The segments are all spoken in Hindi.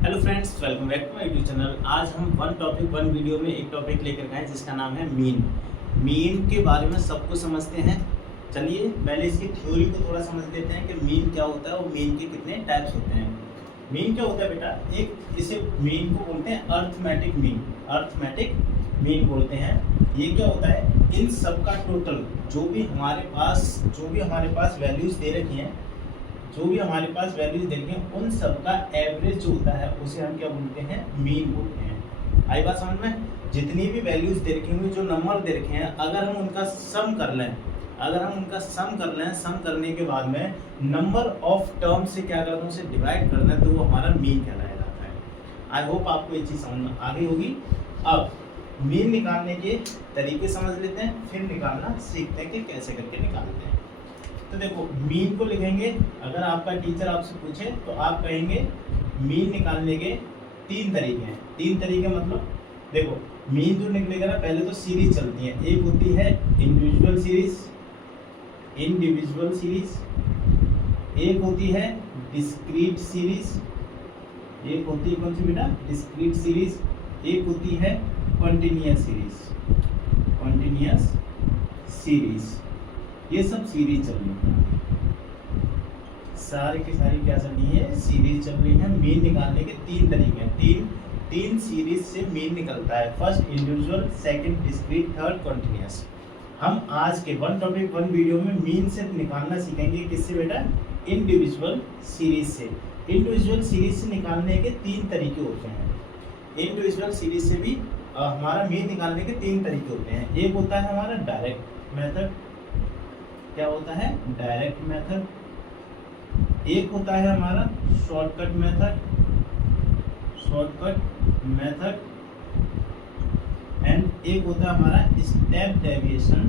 Hello friends, welcome back to my YouTube channel. आज हम वन वीडियो में एक टॉपिक लेकर आए जिसका नाम है मीन के बारे में सब कुछ समझते हैं। चलिए पहले इसकी थ्योरी को थोड़ा समझ लेते हैं कि मीन क्या होता है और मीन के कितने टाइप्स होते हैं। मीन क्या होता है बेटा, एक इसे मीन को बोलते हैं अर्थमेटिक मीन बोलते हैं। ये क्या होता है, इन सब का टोटल जो भी हमारे पास वैल्यूज दे रखी हैं, उन सब का एवरेज जो होता है उसे हम क्या बोलते हैं, मीन बोलते हैं। आई बात समझ में? जितनी भी वैल्यूज दे रखी हुई, जो नंबर दे रखे हैं, अगर हम उनका सम कर लें, सम करने के बाद में नंबर ऑफ टर्म से क्या करना है, उसे डिवाइड करना है, तो वो हमारा मीन कहलाया जाता है। आई होप आपको ये चीज़ समझ में आ गई होगी। अब मीन निकालने के तरीके समझ लेते हैं, फिर निकालना सीखते हैं कि कैसे करके निकालते हैं। तो देखो, मीन को लिखेंगे। अगर आपका टीचर आपसे पूछे तो आप कहेंगे मीन निकालने के तीन तरीके मतलब देखो, मीन जो निकलेगा ना, पहले तो सीरीज चलती है। एक होती है इंडिविजुअल सीरीज, एक होती है डिस्क्रीट सीरीज, एक होती है कौन सी बेटा, डिस्क्रीट सीरीज, एक होती है कॉन्टिन्यूअस सीरीज। ये सब सीरीज चल रही है, सारी की सारी क्या चल रही है, सीरीज चल रही है। मीन निकालने के तीन तरीके हैं, तीन सीरीज से मीन निकलता है। First individual, second discrete, third continuous. हम आज के वन वीडियो में मीन से निकालना सीखेंगे। किससे बेटा? इंडिविजुअल सीरीज से निकालने के तीन तरीके होते हैं। इंडिविजुअल सीरीज से भी हमारा मीन निकालने के तीन तरीके होते हैं। एक होता है हमारा डायरेक्ट मेथड, क्या होता है, डायरेक्ट मेथड। एक होता है हमारा शॉर्टकट मेथड एंड एक होता है हमारा स्टेप डेविएशन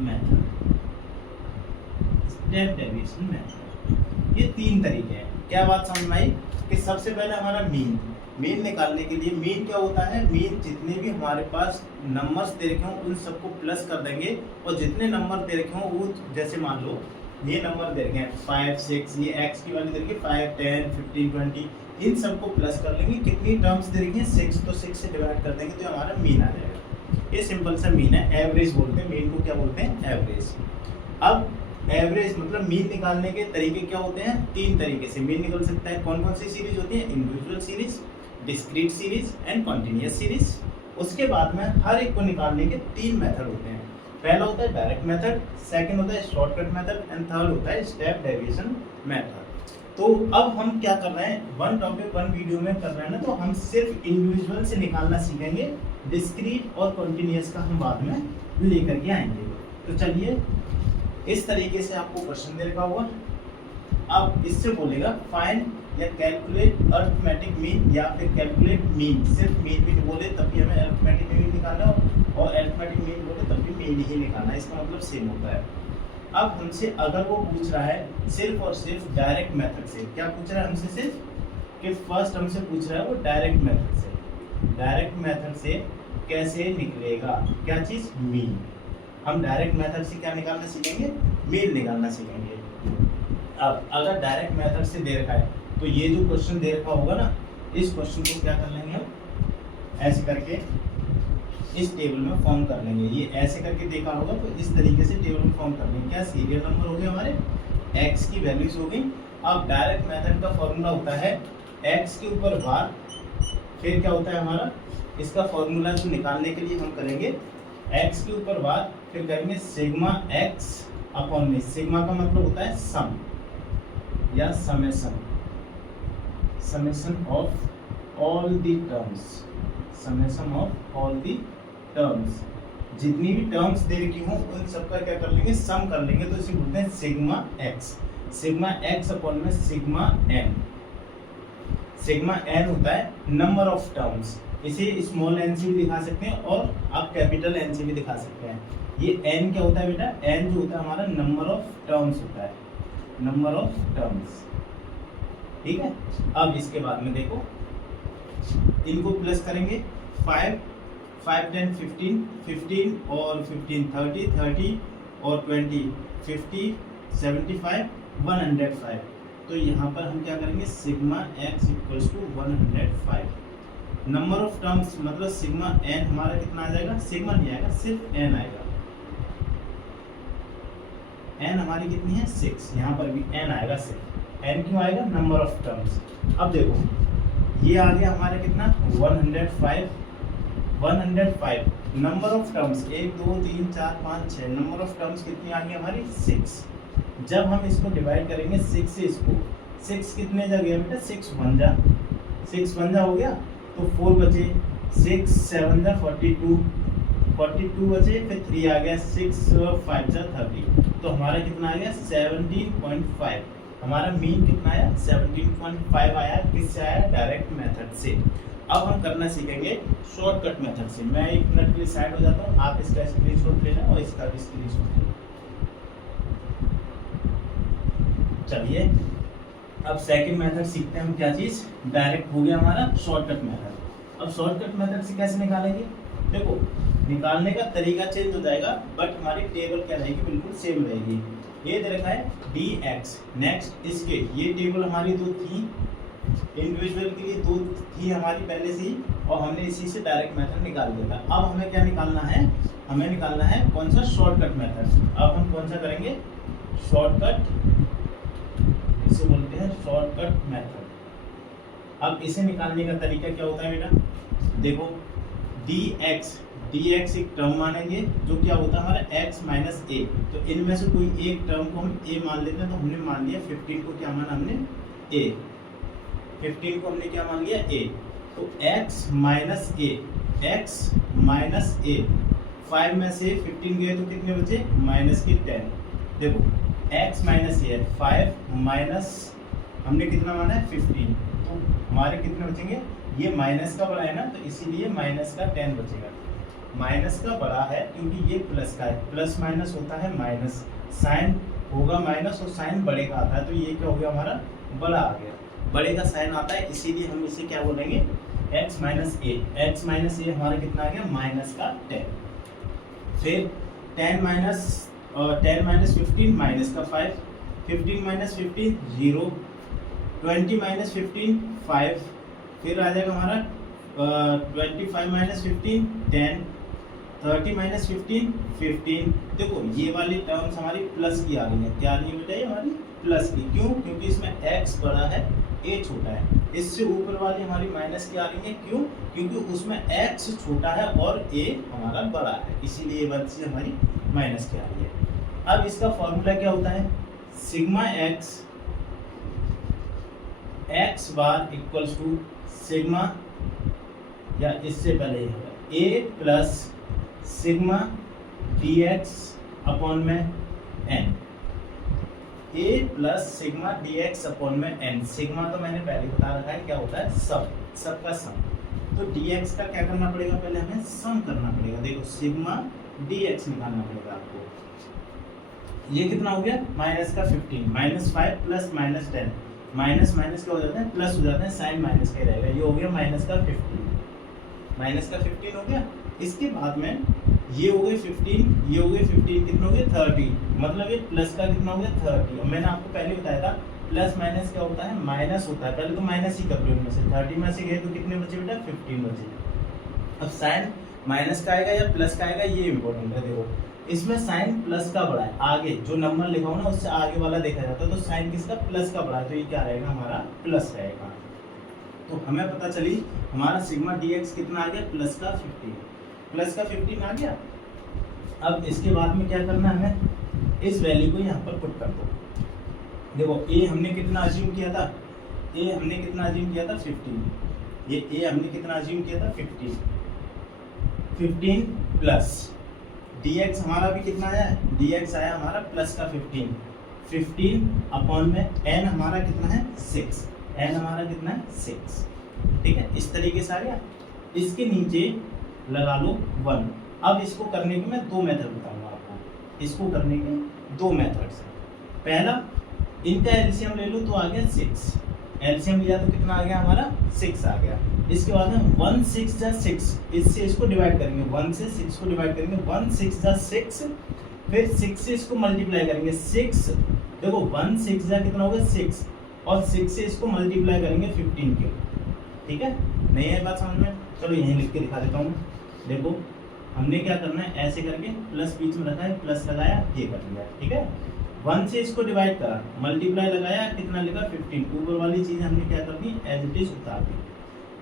मेथड। ये तीन तरीके हैं। क्या बात समझ में आई? कि सबसे पहले हमारा मीन निकालने के लिए, मीन क्या होता है, मीन जितने भी हमारे पास नंबर्स दे रखे हों उन सबको प्लस कर देंगे, और जितने नंबर दे रखे हों वो, जैसे मान लो ये नंबर दे रखे हैं 5, 6, ये एक्स की वैल्यू दे रखी है 5, 10, 15, 20, इन सबको प्लस कर लेंगे। कितनी टर्म्स दे रखी हैं, 6, तो 6 से डिवाइड कर देंगे तो हमारा मीन आ जाएगा। ये सिंपल सा मीन है। एवरेज बोलते हैं मीन को, क्या बोलते हैं, एवरेज। अब एवरेज मतलब मीन निकालने के तरीके क्या होते हैं, तीन तरीके से मीन निकल सकता है। कौन कौन सी सीरीज होती है? Individual series, discrete series and continuous series. उसके बाद में हर एक को निकालने के तीन मेथड होते हैं। पहला होता है डायरेक्ट मेथड, सेकंड होता है शॉर्टकट मेथड एंड थर्ड होता है स्टेप डेविएशन मेथड। तो अब हम क्या कर रहे हैं, वन वीडियो में कर रहे हैं ना, तो हम सिर्फ इंडिविजुअल से निकालना सीखेंगे। डिस्क्रीट और कॉन्टिन्यूअस का हम बाद में लेकर के आएंगे। तो चलिए, इस तरीके से आपको क्वेश्चन दे रखा होगा। अब इससे बोलेगा फाइंड या कैलकुलेट अर्थमेटिक मीन, या फिर कैलकुलेट मीन। सिर्फ मीन भी बोले तब भी हमें अर्थमेटिक मीन निकालना हो, और अर्थमेटिक मीन बोले तब भी मीन ही निकालना, इसका मतलब सेम होता है। अब हमसे अगर वो पूछ रहा है सिर्फ और सिर्फ डायरेक्ट मेथड से, क्या पूछ रहा है हमसे, सिर्फ कि फर्स्ट हमसे पूछ रहा है वो डायरेक्ट मेथड से कैसे निकलेगा क्या चीज़, मीन। हम डायरेक्ट मेथड से क्या निकालना सीखेंगे, मीन निकालना सीखेंगे। अब अगर डायरेक्ट मेथड से दे रखा है तो ये जो क्वेश्चन दे रखा होगा ना, इस क्वेश्चन को क्या कर लेंगे हम, ऐसे करके इस टेबल में फॉर्म कर लेंगे। ये ऐसे करके देखा होगा तो इस तरीके से टेबल में फॉर्म कर लेंगे। क्या सीरियल नंबर हो गए हमारे, एक्स की वैल्यूज हो गई। अब डायरेक्ट मेथड का फॉर्मूला होता है एक्स के ऊपर बार, फिर क्या होता है हमारा, इसका फॉर्मूला जो निकालने के लिए हम करेंगे एक्स के ऊपर बार, फिर करेंगे सिग्मा एक्स अपॉन में। सिग्मा का मतलब होता है सम या summation of all the terms. जितनी भी टर्म्स दे रखी हों उन सबका क्या कर लेंगे, सम कर लेंगे, तो इसे बोलते हैं सिग्मा एक्स अपॉन में सिग्मा एन होता है नंबर ऑफ टर्म्स। इसे स्मॉल एन से भी दिखा सकते हैं और आप कैपिटल एन से भी दिखा सकते हैं। ये एन क्या होता है बेटा, एन जो होता है हमारा नंबर ऑफ टर्म्स होता है, नंबर ऑफ टर्म्स, ठीक है। अब इसके बाद में देखो, इनको प्लस करेंगे 5, 10, 15 और 15 30 और 20 50 75 105। तो यहाँ पर हम क्या करेंगे, sigma x equals to 105। Number of terms मतलब सिग्मा n हमारा कितना आ जाएगा, सिग्मा नहीं आएगा, सिर्फ n आएगा। n हमारी कितनी है 6, यहाँ पर भी n आएगा सिर्फ। n क्यों आएगा, नंबर ऑफ टर्म्स। अब देखो ये आ गया हमारा कितना 105 number of terms 1 2 3 4 5 6, number of terms कितनी आ गई हमारी 6। जब हम इसको डिवाइड करेंगे 6 से इसको, 6 कितने जा गया बेटा, 6 1 जा हो गया, तो 4 बचे, 6 7 जा 42 बचे, फिर 3 आ गया, 6 5 जा 30, तो हमारा कितना आ गया 17.5। हमारा मीन कितना आया 17.5 आया। किससे आया, डायरेक्ट मेथड से। अब हम करना सीखेंगे शॉर्टकट मेथड से। मैं 1 मिनट के लिए साइड हो जाता हूँ, आप इसका स्क्रीनशॉट लेना और इसका भी स्क्रीनशॉट लेना। चलिए अब सेकंड मेथड सीखते हैं हम, क्या चीज, डायरेक्ट हो गया हमारा शॉर्टकट मेथड। अब शॉर्टकट मेथड से कैसे निकालेंगे, देखो निकालने का तरीका चेंज हो जाएगा, बट हमारी टेबल क्या रहेगी, बिल्कुल सेम रहेगी। ये दे रखा है dx, नेक्स्ट इसके, ये टेबल हमारी दो थी, इंडिविजुअल के लिए दो थी हमारी पहले से ही, और हमने इसी से डायरेक्ट मेथड निकाल दिया था। अब हमें क्या निकालना है, हमें निकालना है कौन सा, शॉर्टकट मेथड। अब हम कौन सा करेंगे, शॉर्टकट, इसे बोलते हैं शॉर्टकट मेथड। अब इसे निकालने का तरीका क्या होता है बेटा, देखो dx एक टर्म मानेंगे जो क्या होता है हमारा x माइनस ए, तो इनमें से कोई एक टर्म को हम a मान लेते हैं। तो हमने मान लिया 15 को क्या माना हमने a, 15 को हमने क्या मान लिया a, तो x माइनस ए, 5 में से 15 गए तो कितने बचे, माइनस के 10। देखो x माइनस ए है, 5 माइनस हमने कितना माना है 15, तो हमारे कितने बचेंगे, ये माइनस का बड़ा है ना, तो इसीलिए माइनस का 10 बचेगा। माइनस का बड़ा है क्योंकि ये प्लस का है, प्लस माइनस होता है माइनस, साइन होगा माइनस और साइन बड़े का आता है, तो ये क्या हो गया हमारा, बड़ा आ गया, बड़े का साइन आता है, इसीलिए हम इसे क्या बोलेंगे, x माइनस ए हमारा कितना आ गया, माइनस का 10। फिर 10 माइनस 15 माइनस का 5, 15 माइनस 15 0, 20 माइनस 15 5, फिर आ जाएगा हमारा 25 माइनस 15 10, 30 माइनस 15। देखो ये वाली टर्म्स हमारी प्लस की आ रही है, क्या आ रही है बेटा, ये हमारी प्लस की, क्यों, क्योंकि इसमें x बड़ा है a छोटा है। इससे ऊपर वाली हमारी माइनस की आ रही है, क्यों, क्योंकि उसमें x छोटा है और a हमारा बड़ा है, इसीलिए ये बात से हमारी माइनस की आ रही है। अब इसका फॉर्मूला क्या होता है, sigma x bar equals to sigma, या इससे पहले a plus sigma dx upon में n, a plus sigma dx upon में n। सिग्मा तो मैंने पहले बता रखा है क्या होता है, सब का सम। तो dx का क्या करना पड़ेगा, पहले हमें सम करना पड़ेगा। देखो सिग्मा dx निकालना पड़ेगा आपको। ये कितना हो गया, माइनस का 15, minus 5 plus minus 10, minus minus क्या हो जाता है, प्लस हो जाता है, साइन माइनस का रहेगा। ये हो गया माइनस का 15, माइनस का 15 हो गया। इसके बाद में ये हो गए 15, ये हो गए 15, कितना हो गया 30, मतलब ये प्लस का कितना हो गया 30। और मैंने आपको पहले बताया था प्लस माइनस क्या होता है, माइनस होता है। पहले तो माइनस ही कर लो, इनमें से 30 में से गए तो कितने बचे बेटा, 15 बचे। अब साइन माइनस का आएगा या प्लस का आएगा, ये इंपॉर्टेंट है। देखो इसमें साइन प्लस का बड़ा है, आगे जो नंबर लिखा हो ना उससे आगे वाला देखा जाता है, तो साइन किसका, प्लस का बड़ा है, तो ये क्या रहेगा हमारा, प्लस रहेगा। तो हमें पता चली हमारा सिग्मा dx कितना आ गया, प्लस का 15 आ गया। अब इसके बाद में क्या करना है, हमें इस वैल्यू को यहाँ पर पुट कर दो। देखो a हमने कितना अज्यूम किया था, 15, ये a हमने कितना अज्यूम किया था 15 प्लस dx हमारा भी कितना आया है, dx आया हमारा प्लस का 15 अपॉन में n हमारा कितना है 6, n हमारा कितना है 6, ठीक है, इस तरीके से आ गया। इसके नीचे लगा लो 1। अब इसको करने के मैं 2 मेथड बताऊंगा आपको, इसको करने के 2 मेथड्स हैं। पहला, इनका एलसीएम ले लो तो आ गया 6, एलसीएम लिया तो कितना आ गया हमारा 6 आ गया। इसके बाद में 1 6 जा 6, इससे इसको डिवाइड करेंगे, 1 से 6 को डिवाइड करेंगे, 1 6 जा 6, फिर 6 से इसको मल्टीप्लाई करेंगे 6। देखो 1 6 जा कितना हो गया 6, और 6 से इसको मल्टीप्लाई करेंगे 15 के, ठीक है। नहीं है बात समझ में? चलो यहीं लिख के दिखा देता हूँ। देखो हमने क्या करना है, ऐसे करके प्लस बीच में रखा है, प्लस लगाया, ये कर लिया, ठीक है। 1 से इसको डिवाइड करा, मल्टीप्लाई लगाया, कितना लिखा 15, ऊपर वाली चीज़ हमने क्या कर दी, एज इट इज उतार दी।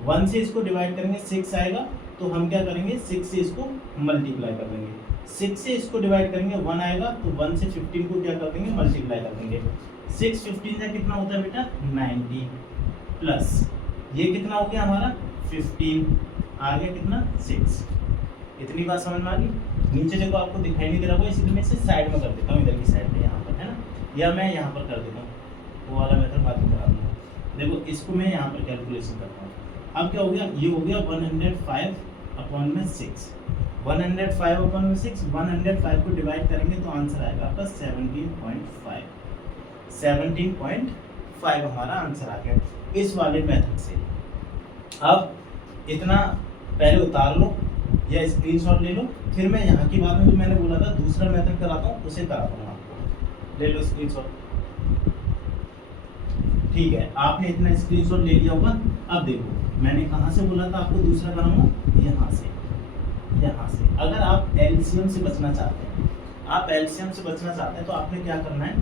1 से इसको डिवाइड करेंगे 6 आएगा, तो हम क्या करेंगे 6 से इसको मल्टीप्लाई कर देंगे। 6 से इसको डिवाइड करेंगे 1 आएगा, तो 1 से 15 को क्या कर देंगे, मल्टीप्लाई कर देंगे। 6 15 से कितना होता है बेटा 90, प्लस ये कितना हो गया हमारा 15, आ गया कितना 6। इतनी बात समझ में आ गई। नीचे देखो आपको दिखाई नहीं दे रहा होगा, इसलिए मैं इसे साइड में कर देता हूँ, इधर की साइड में, यहाँ पर है ना, या मैं यहाँ पर कर देता हूँ, वो वाला मेथड बाद में करा दूँगा। देखो इसको मैं यहाँ पर कैलकुलेशन करता हूँ। अब क्या हो गया, ये हो गया 105/6, 105/6, 105 को डिवाइड करेंगे तो आंसर आएगा आपका 17.5, 17.5 हमारा आंसर आ गया इस वाले मेथड से। अब इतना पहले उतार लो या स्क्रीनशॉट ले लो, फिर मैं यहाँ की बात में जो मैंने बोला था दूसरा मेथड कराता हूँ, उसे कराता हूँ आपको। ले लो स्क्रीनशॉट, ठीक है। आपने इतना स्क्रीनशॉट ले लिया होगा। अब देखो मैंने कहाँ से बोला था आपको दूसरा कराऊंगा, यहाँ से, यहाँ से। अगर आप एलसीएम से बचना चाहते हैं, आप एलसीएम से बचना चाहते हैं तो आपने क्या करना है,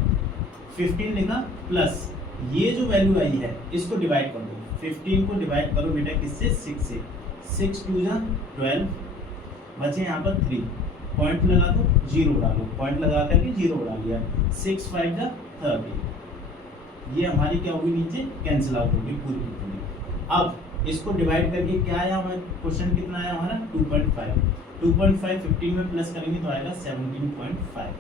15 लिखा प्लस ये जो वैल्यू आई है इसको डिवाइड कर दो। 15 को डिवाइड करो बेटा किससे, 6 से। 6 2 जा 12, बचे यहाँ पर 3, पॉइंट लगा दो, 0 डालो, पॉइंट लगा करके 0 डाल दिया। 6 5 जा 30, ये हमारी क्या होगी, नीचे कैंसिल आउट होगी पूरी की पूरी। अब इसको डिवाइड करके क्या आया हमारा क्वेश्चन, कितना आया हमारा 2.5, 2.5 15 में प्लस करेंगे तो आएगा 17.5।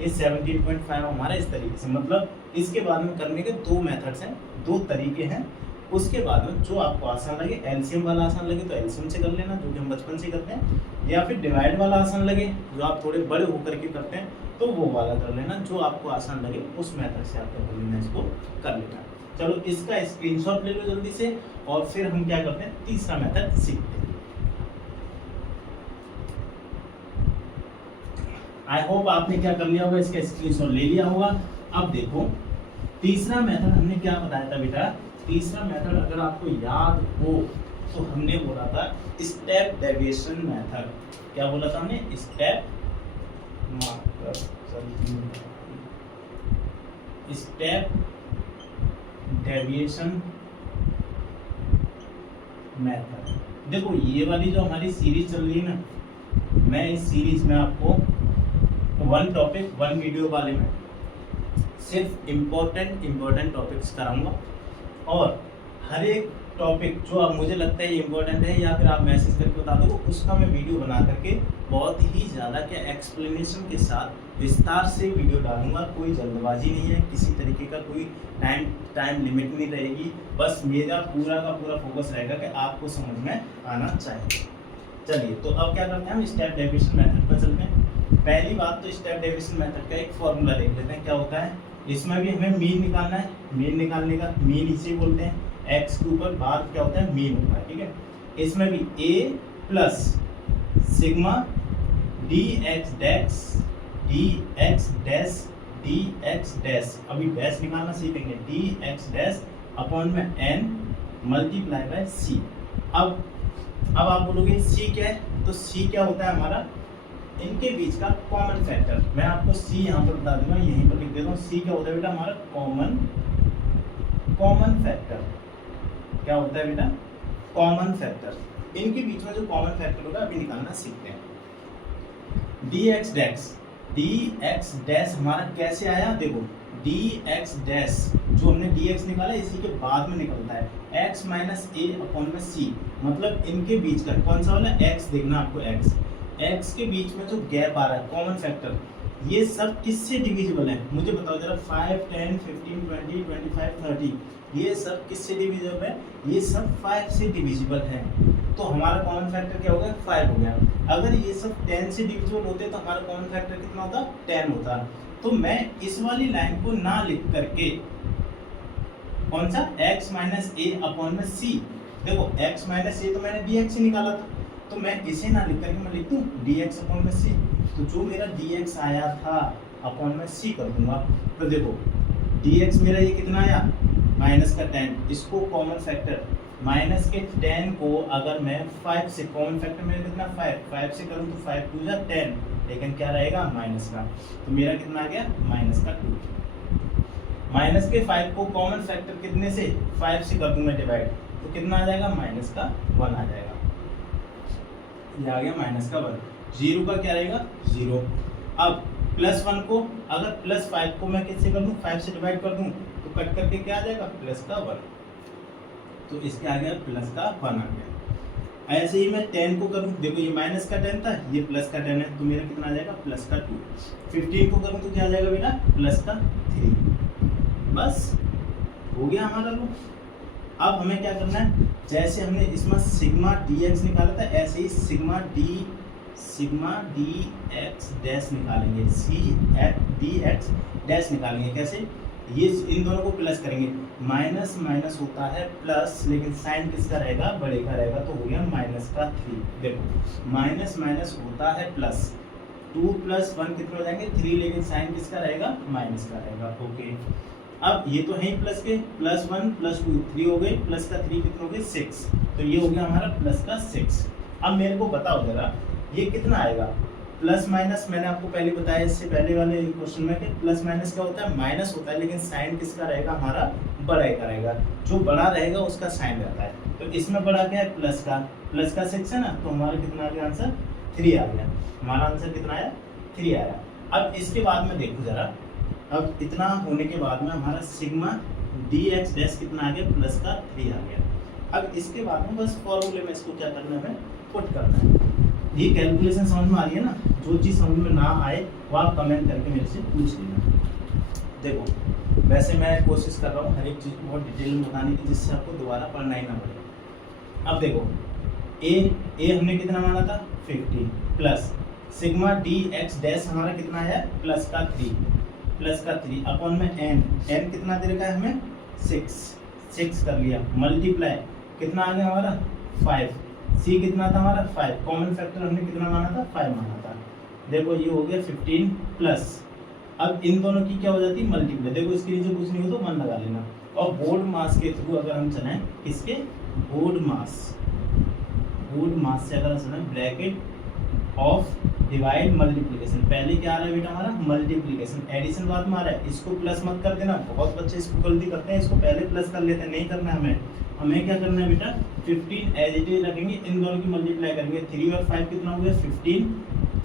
ये 17.5 हमारा इस तरीके से, मतलब इसके बाद में करने के दो मेथड्स हैं, दो तरीके हैं। उसके बाद में जो आपको आसान लगे, एलसीएम वाला आसान लगे तो एलसीएम से कर लेना, जो कि हम बचपन से करते हैं, या फिर डिवाइड वाला आसान लगे जो आप थोड़े बड़े होकर के करते हैं तो वो वाला कर लेना। जो आपको आसान लगे उस मेथड से आपको कर लेना, इसको कर लेना। चलो इसका स्क्रीनशॉट ले लो जल्दी से, और फिर हम क्या करते हैं, तीसरा मेथड सीखते हैं। आई होप आपने क्या कर लिया होगा, इसका स्क्रीनशॉट ले लिया होगा। अब देखो तीसरा मेथड हमने क्या बताया था बेटा, तीसरा मेथड अगर आपको याद हो तो हमने बोला था स्टेप डेविएशन मेथड। क्या बोला था हमने, स्टेप डेविएशन मेथड। देखो ये वाली जो हमारी सीरीज चल रही है ना, मैं इस सीरीज में आपको वन टॉपिक वन वीडियो वाले में सिर्फ इम्पोर्टेंट टॉपिक्स कराऊंगा, और हर एक टॉपिक जो अब मुझे लगता है इम्पोर्टेंट है या फिर आप मैसेज करके बता दो, उसका मैं वीडियो बना करके बहुत ही ज़्यादा क्या एक्सप्लेनेशन के साथ विस्तार से वीडियो डालूंगा। कोई जल्दबाजी नहीं है, किसी तरीके का कोई टाइम लिमिट नहीं रहेगी, बस मेरा पूरा का पूरा फोकस रहेगा कि आपको समझ में आना चाहिए। चलिए तो अब क्या करते हैं, हम स्टेप डेविएशन मेथड पर चलते हैं। पहली बात तो स्टेप डेविएशन मेथड का एक फॉर्मूला देख लेते हैं क्या होता है। इसमें भी हमें मीन निकालना है, मीन निकालने का मीन इसे बोलते हैं, एक्स के ऊपर बार क्या होता है, मीन होता है, ठीक है। इसमें भी a plus sigma D x dash, अभी डैश निकालना सीखेंगे, डी एक्स डैश अपॉन में n मल्टीप्लाई बाय c। अब आप बोलोगे c क्या है, तो c क्या होता है हमारा, इनके बीच का कॉमन फैक्टर। मैं आपको c यहाँ पर बता दूंगा, यहीं पर लिख देता हूँ। c क्या होता है बेटा, हमारा कॉमन फैक्टर। क्या होता है बेटा, कॉमन फैक्टर। इनके बीच में जो कॉमन फैक्टर होगा अभी निकालना सीखते हैं। डी एक्स डैश हमारा कैसे आया, देखो डी एक्स डैश जो हमने डी एक्स निकाला इसी के बाद में निकलता है एक्स माइनस ए अपॉन में सी, मतलब इनके बीच का कौन सा वाला एक्स देखना आपको, एक्स के बीच में जो गैप आ रहा है कॉमन फैक्टर, ये सब किससे डिविजिबल है मुझे बताओ जरा। 5 10 15 20 25 30 ये सब किससे डिविजिबल है, ये सब 5 से डिविजिबल है। तो हमारा कॉमन फैक्टर क्या हो गया, 5 हो गया। अगर ये सब 10 से डिविजिबल होते तो हमारा कॉमन फैक्टर कितना होता, 10 होता। तो मैं इस वाली लाइन को ना लिख करके कौन सा, x माइनस ए अपॉन में सी, देखो x माइनस ए तो मैंने dx से निकाला था, तो मैं इसे ना लिख करके मैं लिख दूं dx अपॉन में c। तो जो मेरा dx आया था अपॉन में c कर दूंगा। तो देखो dx मेरा ये कितना आया माइनस का 10, इसको कॉमन फैक्टर माइनस के 10 को अगर मैं 5 से कॉमन फैक्टर मेरा कितना 5 से करूँ तो 5 2 जा 10, लेकिन क्या रहेगा माइनस का, तो मेरा कितना आ गया माइनस का 2। माइनस के 5 को कॉमन फैक्टर कितने से 5 से कर दूं मैं डिवाइड, तो कितना आ जाएगा माइनस का 1 आ जाएगा, ये आ गया माइनस का 1। जीरो का क्या रहेगा 0। अब प्लस 1 को अगर प्लस 5 को मैं किससे कर दूं 5 से डिवाइड कर दूं तो कट करके क्या आ जाएगा प्लस का 1, तो इसके आ गया प्लस का 1 आ गया। ऐसे ही मैं 10 को करूं, देखो ये माइनस का 10 था, ये प्लस का 10 है, तो मेरा कितना आ जाएगा प्लस का 2। 15 को करूं तो क्या आ जाएगा बेटा प्लस का 3। बस हो गया हमारा रूल। अब हमें क्या करना है, जैसे हमने इसमें सिग्मा डी एक्स निकाला था ऐसे ही सिग्मा डी एक्स डैश निकालेंगे, डी एक्स डैश निकालेंगे। कैसे, ये इन दोनों को प्लस करेंगे, माइनस माइनस होता है प्लस, लेकिन साइन किसका रहेगा बड़े का रहेगा, तो हो गया माइनस का 3। देखो माइनस माइनस होता है प्लस, 2 + 1 कितने हो जाएंगे 3, लेकिन साइन किसका रहेगा माइनस का रहेगा। ओके, अब ये तो है ही प्लस के, +1 + 2 3 हो गए, प्लस का 3 कितने हो गए 6, तो ये हो गया हमारा प्लस का 6। अब मेरे को बताओ जरा ये कितना आएगा, प्लस माइनस मैंने आपको पहले बताया इससे पहले वाले क्वेश्चन में कि प्लस माइनस क्या होता है माइनस होता है, लेकिन साइन किसका रहेगा हमारा बड़ा का रहेगा, जो बड़ा रहेगा उसका साइन रहता है। तो इसमें बड़ा क्या है प्लस का 6 है ना, तो हमारा कितना आ गया आंसर 3 आ गया, हमारा आंसर कितना आया 3 आया। अब इसके बाद में देखो जरा, अब इतना होने के बाद में हमारा सिग्मा डी एक्स डैश कितना आ गया प्लस का 3 आ गया। अब इसके बाद में बस फॉर्मूले में इसको क्या करना है पुट करना है। ये कैलकुलेशन समझ में आ रही है ना, जो चीज़ समझ में ना आए वो आप कमेंट करके मेरे से पूछ लेना। देखो वैसे मैं कोशिश कर रहा हूँ हर एक चीज़ को बहुत डिटेल में बताने की, जिससे आपको दोबारा पढ़ना ही ना पड़े। अब देखो ए हमने कितना माना था 50 plus sigma D x dash हमारा कितना है प्लस का 3 अपॉन में एन कितना दे रखा है हमें 6 कर लिया, मल्टीप्लाई कितना आ गया हमारा 5, सी कितना था हमारा 5, कॉमन फैक्टर हमने कितना माना था 5 माना था। देखो ये हो गया 15 प्लस, अब इन दोनों की क्या हो जाती है मल्टीप्लाई, देखो इसके नीचे कुछ नहीं हो तो 1 लगा लेना, और बोर्ड मास के थ्रू अगर हम चलें किसके बोर्ड मास से अगर हम चलें ब्रैकेट ऑफ डिवाइड मल्टीप्लिकेशन, पहले क्या आ रहा है बेटा हमारा मल्टीप्लिकेशन, एडिशन बाद में आ रहा है, इसको प्लस मत कर देना, बहुत बच्चे इसको गलती करते हैं, इसको पहले प्लस कर लेते हैं, नहीं करना है हमें क्या करना है बेटा 15 एज इट इज रखेंगे, इन दोनों की मल्टीप्लाई करेंगे, 3 और 5 कितना हो गया 15,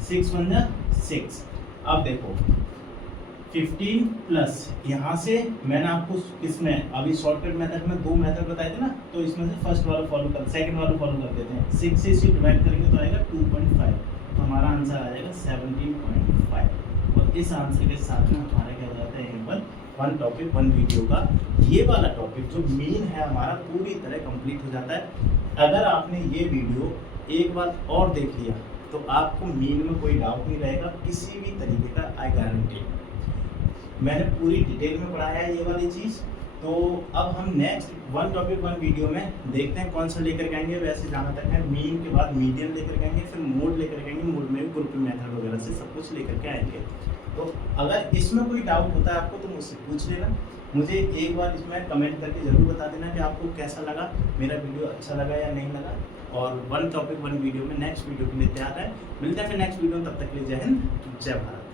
6 1 जा 6। अब देखो 15 प्लस यहाँ से मैंने आपको किसमें अभी शॉर्टकट मेथड में 2 मेथड बताए थे ना, तो इसमें से फर्स्ट वाला फॉलो कर सेकंड वाला फॉलो कर देते हैं, 6 से इसे डिवाइड करेंगे तो आएगा 2.5, तो हमारा आंसर आ जाएगा 17.5। और इस आंसर के साथ में हमारा क्या हो जाता है वन टॉपिक 1 वीडियो का ये वाला टॉपिक जो मेन है हमारा पूरी तरह कंप्लीट हो जाता है। अगर आपने ये वीडियो एक बार और देख लिया तो आपको मेन में कोई डाउट नहीं रहेगा किसी भी तरीके का, आई गारंटी। मैंने पूरी डिटेल में पढ़ाया है ये वाली चीज़। तो अब हम नेक्स्ट 1 टॉपिक 1 वीडियो में देखते हैं कौन सा लेकर के आएंगे। वैसे जहाँ तक है मीन के बाद मीडियन लेकर के आएंगे, फिर मोड लेकर के आएंगे, मोड में भी ग्रुप मेथड वगैरह से सब कुछ लेकर के आएंगे। तो अगर इसमें कोई डाउट होता है आपको तो मुझसे पूछ लेना, मुझे एक बार इसमें कमेंट करके ज़रूर बता देना कि आपको कैसा लगा, मेरा वीडियो अच्छा लगा या नहीं लगा। और 1 टॉपिक 1 वीडियो में नेक्स्ट वीडियो के लिए तैयार है। मिलते हैं फिर नेक्स्ट वीडियो में, तब तक के लिए जय हिंद जय भारत।